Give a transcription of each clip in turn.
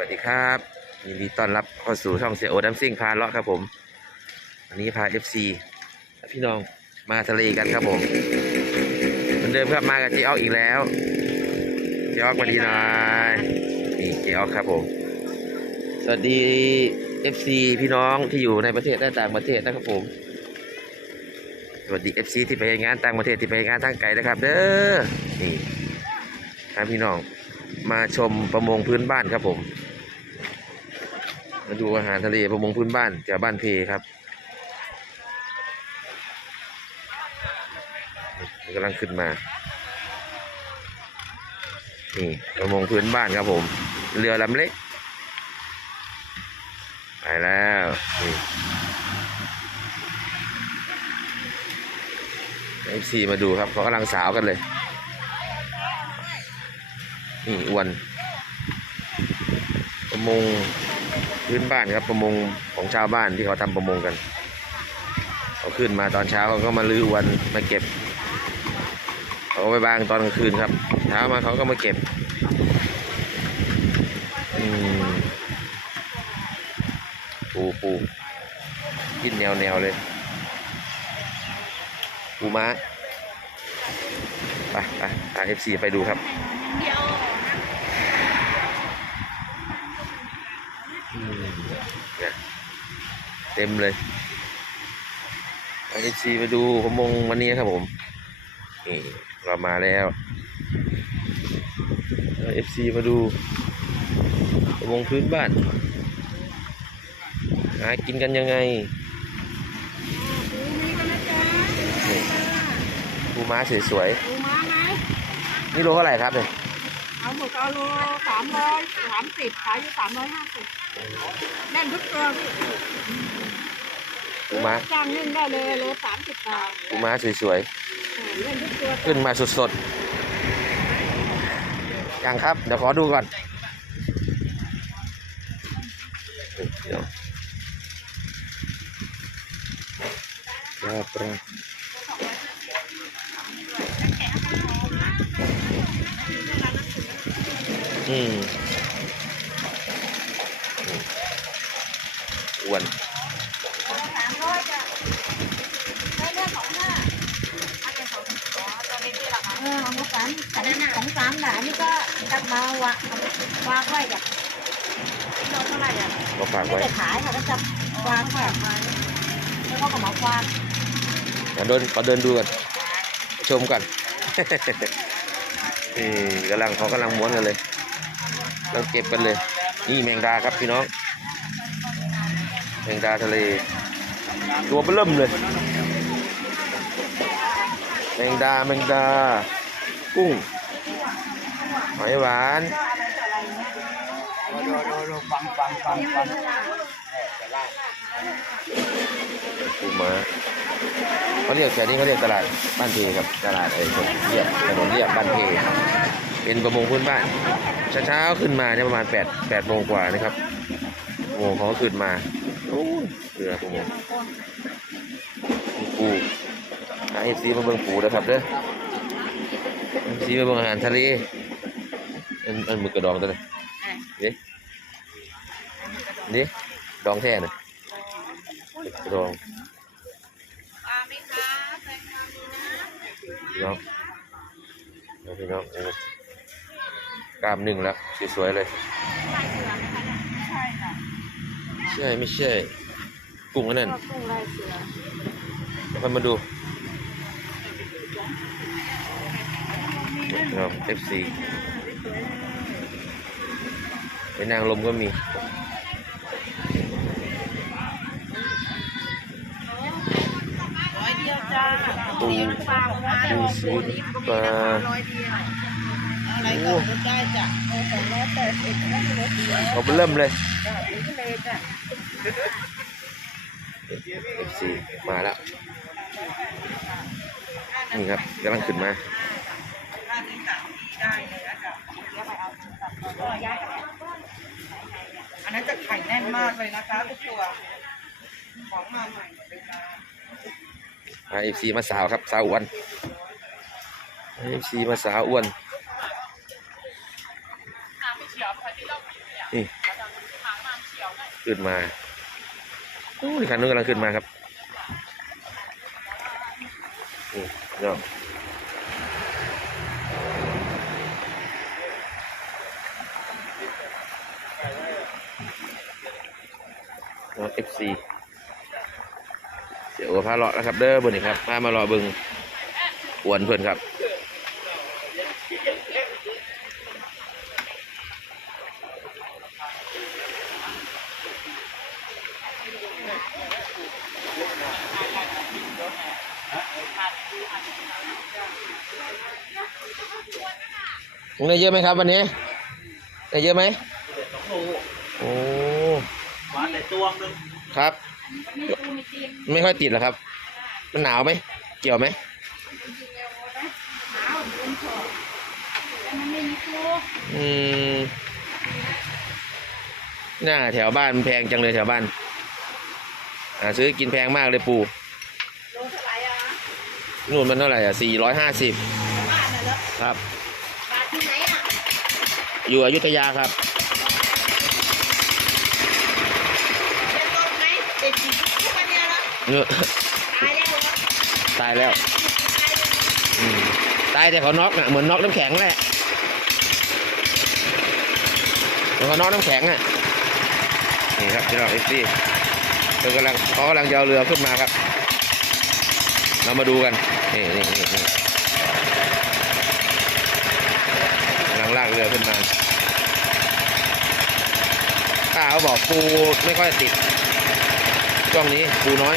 วัสดีครับยินดีต้อนรับเข้าสู่ช่องเสียโอดัมซิ่งพาเลาะครับผมวันนี้พา FC พี่น้องมาทะเลกันครับผมเหมือนเดิมครับมากับเจออกอีกแล้วเจออกมาดีหน่อยนี่เจออกครับผมสวัสดี FC พี่น้องที่อยู่ในประเทศและต่างประเทศนะครับผมสวัสดี FC ที่ไปงานต่างประเทศที่ไปงานทางไกลนะครับเด้อนี่ครับพี่น้องมาชมประมงพื้นบ้านครับผม มาดูอาหารทะเลประมงพื้นบ้านแถวบ้านเพครับกำลังขึ้นมา นี่ประมงพื้นบ้านครับผม เรือลำเล็ก ไปแล้วนี่เอฟซีมาดูครับเขากำลังสาวกันเลย นี่อวนประมง พื้นบ้านครับประมงของชาวบ้านที่เขาทำประมงกันเขาขึ้นมาตอนเช้าเขาก็มาลื้ออวนมาเก็บเขาก็ไปบางตอนกลางคืนครับเช้ามาเขาก็มาเก็บปูปูกินแนวแนวๆเลยปูม้าไปไปพาเอฟซีไปดูครับ อืมเนี่ย เต็มเลยไอซีไปดูประมงวันนี้ครับผม นี่เรามาแล้วเอฟซีมาดูประมงพื้นบ้าน หากินกันยังไงนี่ปูม้าสวยดูมาไหมๆนี่โลเท่าไหร่ครับเนี่ยเอาหมึกเอาโลสามร้อยสามสิบขายอยู่สามร้อยห้าสิบแน่นทุกตัวพี่ ปูม้าจ้างนึ่งได้เลยโลสามสิบบาทปูม้าสวยเออเล่นทุกตัวๆ ขึ้นมาสดๆยังครับ เดี๋ยวขอดูก่อนเดี๋ยวครับอืมอ้วน สามร้อยจ้ะได้เรื่องของห้าเออเอามาสามสองสองสามด่านนี่ก็จับมาวะวางไว้จ้ะโลเท่าไหร่อะมาฝากไม่ไว้ได้ขายค่ะก็จับวางไว้แล้วก็กระหม่อมวางเดี๋ยวเดินขอเดินดูก่อนชมก่อน นี่กำลังเขากำลังม้วนกันเลยกำลังเก็บกันเลย นี่แมงดาครับพี่น้อง แมงดาทะเล ตัวเบิ่มเลย แมงดาแมงดา กุ้ง หอยหวานปูม้าเขาเรียกแถวนี้เขาเรียกตลาดบ้านเพครับตลาดไอ้คนเรียกถนนเรียกบ้านเพเป็นประมงพื้นบ้านเช้าๆขึ้นมาเนี่ยประมาณแปดแปดโมงกว่านะครับโมงเขาขึ้นมาโอ้เรือประมงปูหาเอฟซีมาเบิ่งปูนะครับเด้อ ซีมาเบิ่งอาหารทะเลอันอันหมึกกระดองตัวนี้นี่นี่ดองแท้น่ะกระดองพี่น้องเอาพี่น้องเอากล้ามหนึ่งแล้วสวยๆเลยใช่ไม่ใช่กุ้งอันนั้นก็กุ้งลาย เสือเดี๋ยวค่อยมาดูนี่พี่น้อง FC ไปนางลมก็มีร้อยเดียวจ้าปูปลาหัวปูซีปลาร้อยเดียวอะไรก็ลดได้จ้ะโลสองร้อยแปดสิบไม่ลดเดียวเขาไปเริ่มเลยจ้ะนี่ก็เลยจ้ะ FC มาแล้ว นี่ครับกำลังขึ้นมา อันนั้นจะไข่แน่นมากเลยนะคะทุกตัว ของมาใหม่เลยค่ะเอฟซีมาสาวครับสาวอ้วนเอฟซีมาสาวอ้วนนี่ขึ้นมาอู้ยคันนู้นกำลังขึ้นมาครับนี่เนาะ น้องเสียโอพาเลาะนะครับ เด้อเบอร์นี่ครับมามารอเบิงอวนเพื่อนครับได้เยอะไหมครับวันนี้ได้เยอะไหม มาแต่ตัวหนึงครับมีปูมีตีนไม่ค่อยติดหรอครับ มันหนาวไหม เกี่ยวไหมขาวเป็นขอบแต่มันไม่มีปูอืมน่าแถวบ้านมันแพงจังเลยแถวบ้านอ่าซื้อกินแพงมากเลยปูโลเท่าไหร่อะนะนู่นมันเท่าไหร่อะสี่ร้อยห้าสิบบ้านน่ะเหรอครับ บาทที่ไหนอะอยู่อยุธยาครับ เป็นรถไหมเด็กจีบทุกวันเนี้ย เออตายแล้วอตายแล้วตายเลยอืมตายแต่เขาน็อกน่ะเหมือนน็อกน้ำแข็งแหละเหมือนเขาน็อกน้ำแข็งอะนี่ครับพี่น้องเอฟซีเธอกำลังเขากำลังจะเอาเรือขึ้นมาครับ เรามาดูกันนี่นี่นี่นี่กำลังลากเรือขึ้นมาป้าเขาบอกปูไม่ค่อยติด กล้องนี้ปูน้อย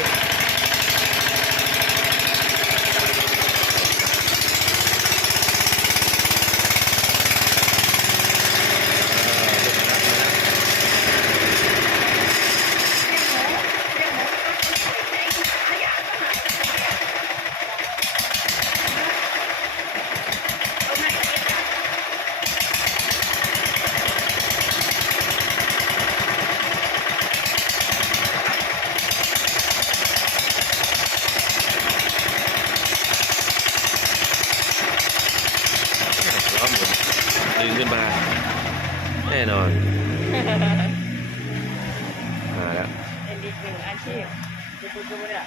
ล้อหมุนดึงขึ้นมา แน่นอน มาแล้ว เป็นอีกหนึ่งอาชีพดูดูดูเนี่ย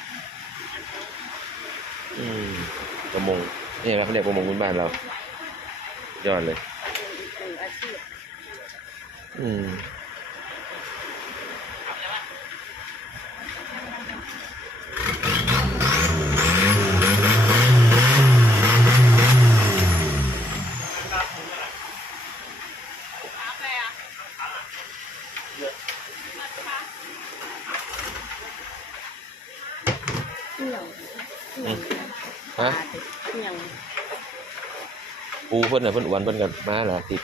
อืม ประมงนี่แหละเขาเรียกประมงพื้นบ้านเรา ยอดเลย อืมอืมเที่ยว ฮะเที่ยวปูเพิ่นน่ะเพิ่นอ้วนเพิ่นกันมาเหรอติด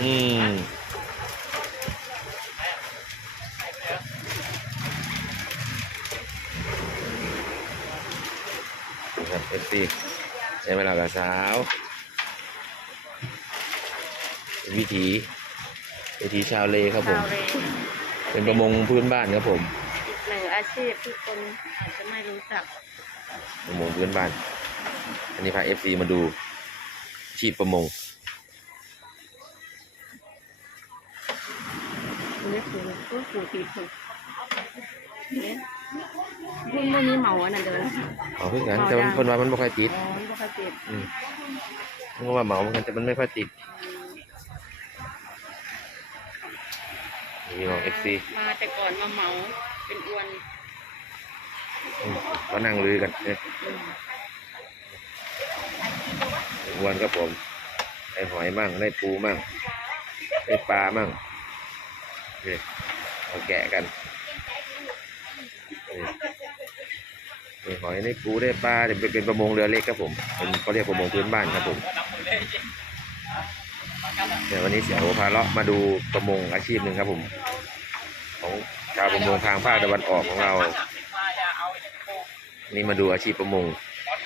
อืมนี่ครับเอฟซีใช้เวลากับสาวเป็นวิถีวิถีชาวเลครับผมชาวเลเป็นประมงพื้นบ้านครับผม อีกหนึ่งอาชีพที่คนอาจจะไม่รู้จักประมงพื้นบ้าน อันนี้พาเอฟซีมาดูอาชีพประมงนี่คือก็คือตีผึ่งเนี่ยคุณไม่มีเหมาอันนั้นเดินเอาเพื่อกันแต่มันคนว่ามันไม่ค่อยติดอ๋อไม่ค่อยติดอืมเพราะว่าเหมาเหมือนกันแต่มันไม่ค่อยติดนี่ของเอฟซีมาแต่ก่อนมาเหมา เป็นอวนก็นั่งลือกันเนี่ยอ้วนครับผมได้หอยมั่งได้ปูมั่งได้ปลามั่งนี่เอาแกะกันหอยได้ปูได้ปลาเดี๋ยวเป็นเป็นประมงเรือเล็กครับผมเป็นเขาเรียกประมงพื้นบ้านครับผมเดี๋ยววันนี้เสียโอพาเลาะมาดูประมงอาชีพหนึ่งครับผมของ ชาวประมงทางภาคตะวันออกของเรา นี่มาดูอาชีพประมง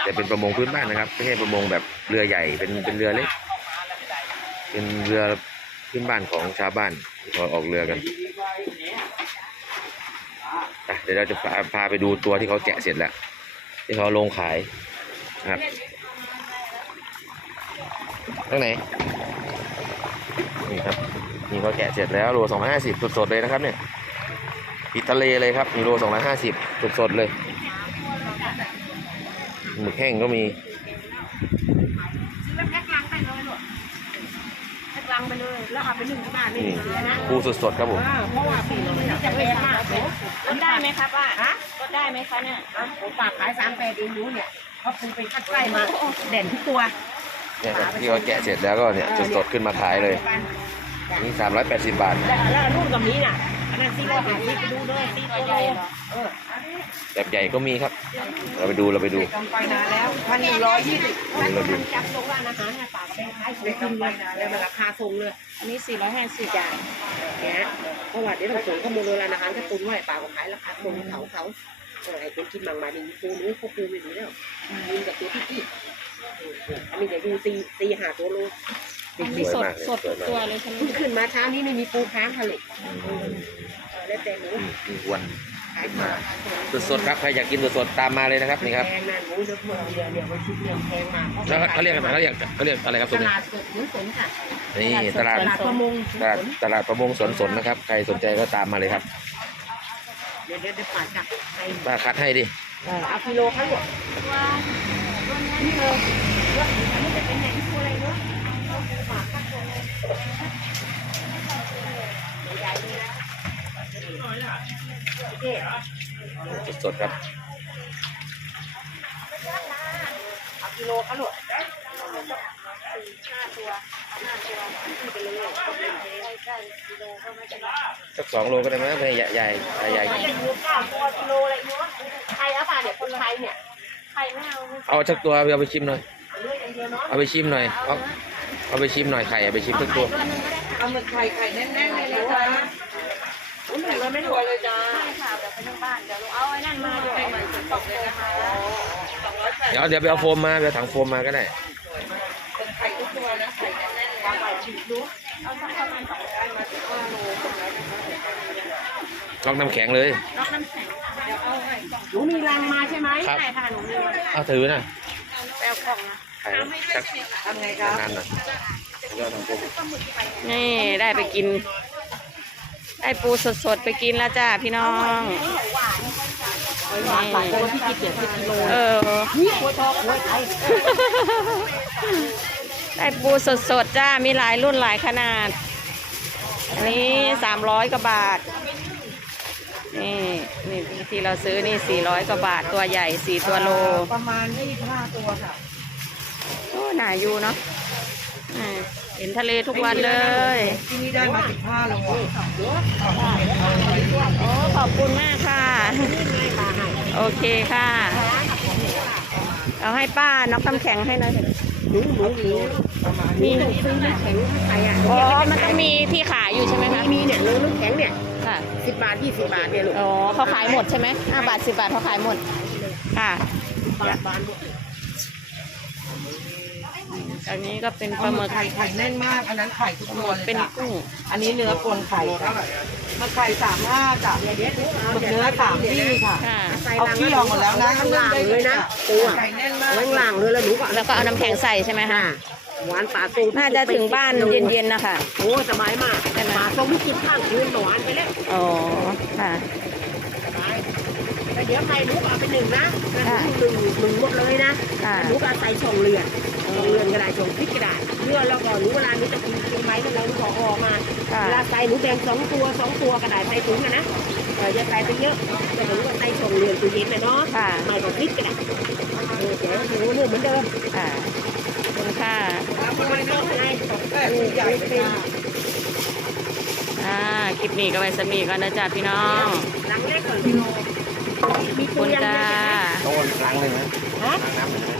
แต่เป็นประมงพื้นบ้านนะครับ ไม่ใช่ประมงแบบเรือใหญ่ เป็นเป็นเรือเล็ก เป็นเรือพื้นบ้านของชาวบ้านที่เขาออกเรือกัน เดี๋ยวเราจะพาพาไปดูตัวที่เขาแกะเสร็จแล้ว ที่เขาลงขายนะครับตรงไหนนี่ครับนี่ก็แกะเสร็จแล้วโลสองร้อยห้าสิบสดๆเลยนะครับเนี่ย ปิดทะเลเลยครับมีโลสองร้อยห้าสิบสดๆเลยหมึกแห้งก็มีซื้อแล้วแพ็คลังไปเลยหรอแพ็คลังไปเลยแล้วเอาไปหนึ่งที่บ้านไม่นี่เสียนะปูสดๆครับผมเพราะว่าปีนี้จะเป็นมากเลยลดได้ไหมคะป้าฮะลดได้ไหมคะเนี่ยอะผมฝากขายสามแปดเองรู้เนี่ยเพราะคุณไปคัดไส้มาเด่นทุกตัวเนี่ยครับที่เขาแกะเสร็จแล้วก็เนี่ยสดๆขึ้นมาขายเลยนี่สามร้อยแปดสิบบาทแล้วแล้วรุ่นกับนี้น่ะอั นะซีโร่หาซีดูด้วยซีโร่เออแบบใหญ่ก็มีครับ เราไปดูเราไปดูกำไปนานแล้วพันหนึ่งร้อยยี่สิบเราดูจับลงร้านอาหารเนี่ยปากก็เป็นขายส่งขึ้นเลยแล้วมันราคาส่งเลย อันนี้450จานเนี่ยเพราะว่าเดี๋ยวต้องส่งข้อมูลโบราณอาหารก็ตุนไว้ปากก็ขายราคาส่งเขาเขาเออไอ้คนกินบางมาดีปูนู้นเขาปูไม่ดีแล้วยืนกับตัวที่กี้อันนี้เดี๋ยวดูตีตีหาตัวโล อันนี้สดสดทุกตัวเลยใช่ไหมเพิ่งขึ้นมาเช้านี้ไม่มีปูค้างทะเลแล้วแต่หนูมีอ้วนขายมาสดๆครับใครอยากกินสดๆตามมาเลยนะครับนี่ครับแพงนะหนูเดี๋ยวเดี๋ยวเดี๋ยวไปคิดเงินแพงมาแล้วเขาเรียกอะไรเขาเรียกเขาเรียกอะไรครับตตรงนี้ลาดสดหนูสนค่ะนี่ตลาดตลาดประมงตลาดตลาดประมงสวนสนนะครับ ใครสนใจก็ตามมาเลยครับเดี๋ยวเดี๋ยวเดี๋ยวปาดจับให้ป้าคัดให้ดิเออเอากิโลครั้งหมดนี่เลยอันนี้จะเป็นไหนที่ตัวอะไร สดๆครับเอากิโลครั้งหมดสี่ห้าตัวห้าตัวขึ้นไปเลยใกล้ๆกิโลก็ไม่เป็นไรสักสองโลก็ได้ไหมไม่ใหญ่ใหญ่ใหญ่ใหญ่มันจะอยู่เก้าตัวกิโลอะไรเนาะใครเอาป่ะเนี่ยคนไทยเนี่ยใครไม่เอาเอาสักตัวเอาไปชิมหน่อยเลือกอย่างเดียวเนาะเอาไปชิมหน่อยเอา เอาไปชิมหน่อยไข่เอาไปชิมสักตัวเอาหมึกไข่ไข่แน่นๆเลยนะจ๊ะอุ้ยแผ่นเลยไม่ถูกเลยจ้าใช่ค่ะเดี๋ยวไปทั้งบ้านเดี๋ยวเราเอาไอ้นั่นมาเดี๋ยวเอาใหม่ตกเลยนะคะเดี๋ยวเดี๋ยวไปเอาโฟมมาไปเอาถังโฟมมาก็ได้ไข่ทุกตัวนะไข่แน่นๆวางไว้ชิมดูเอาสักประมาณสองได้มาสิบห้าโลลองน้ำแข็งเลยล็อกน้ำแข็งเดี๋ยวเอาไอ้กล่องหนูมีรังมาใช่ไหมครับใช่ค่ะหนูมีเอาถือนะแปลกล่องนะ ไข่สักทำไงครับนานๆหน่อยแล้วก็เอาถังโฟมนี่ได้ไปกิน ได้ปูสดๆไปกินแล้วจ้าพี่น้องหวานหวานตัวที่กี่เกียรติกิโลเออ นี่หัวทองหัวไทยได้ปูสดๆจ้า มีหลายรุ่นหลายขนาด อันนี้สามร้อยกว่าบาท นี่นี่ที่เราซื้อนี่สี่ร้อยกว่าบาทตัวใหญ่สี่ตัวโล ประมาณยี่สิบห้าตัวค่ะ โอ้หนาอยู่เนาะอ่าเห็นทะเลทุกวันเลย ที่นี่ได้มาสิบห้าโลโอ้ขอบคุณมากค่ะ โอเคค่ะ เอาให้ป้าน็อกน้ำแข็งให้หน่อยเถอะหนูหนูหนูมีหนูซื้อน้ำแข็งใครอะอ๋อมันต้องมีที่ขายอยู่ใช่ไหมคะมีเนี่ยน้ำแข็งเนี่ยค่ะสิบบาทยี่สิบบาทเนี่ยลูกอ๋อเขาขายหมดใช่ไหมห้าบาทสิบาทเขาขายหมดค่ะบาทบาทหมด อันนี้ก็เป็นปลาหมึกไข่ไข่แน่นมาก อันนั้นไข่ทุกปลาหตัมึวกเลยเป็นจ้ะกุ้งอันนี้เนื้อปนไข่จ้ะมาไข่สามห้าจ้ะหมึกเนื้อสามที่ค่ะ ค่ะ เอาขี้ออกหมดแล้วนะข้างล่างเลยนะตัวไข่แน่นมากข้างล่างเลยแล้วหนูก็แล้วก็เอาน้ำแข็งใส่ใช่ไหมคะหวานปลาส้มน่าจะถึงบ้านเย็นๆนะคะโอ้สบายมากแต่ปลาส้มที่กินข้างคืนหวานไปแล้วอ๋อ ค่ะ สบายแต่เดี๋ยวไปหนูก็เอาไปหนึ่งนะหนึ่งหนึ่งหมดเลยนะค่ะหนูก็ใส่ช่องเรือน ช่องเรือนก็ได้ช่องพริกก็ได้เลือดแล้วก็หนูเวลาหนูจะกินกินไหมแล้วหนูขอออกมาค่ะเวลาใส่หนูแบ่งสองตัวสองตัวก็ได้ใส่ถุงอะนะเอออย่าใส่ไปเยอะแต่หนูก็ใส่ช่องเรือนตู้เย็นนะเนาะค่ะไม่ก็พริกก็ได้เออเดี๋ยวหนูเลือกเหมือนเดิมค่ะขอบคุณค่ะแล้วก็ไม่ต้องให้ใหญ่เป็นอ่าคลิปนี้ก็ไปสมีก่อนนะจ๊ะพี่น้องหลังเล็กก่อนกิโลมีขอบตัคุวณยังจ้าไงต้องล้างเลยนะฮะล้างน้ำเลยนะ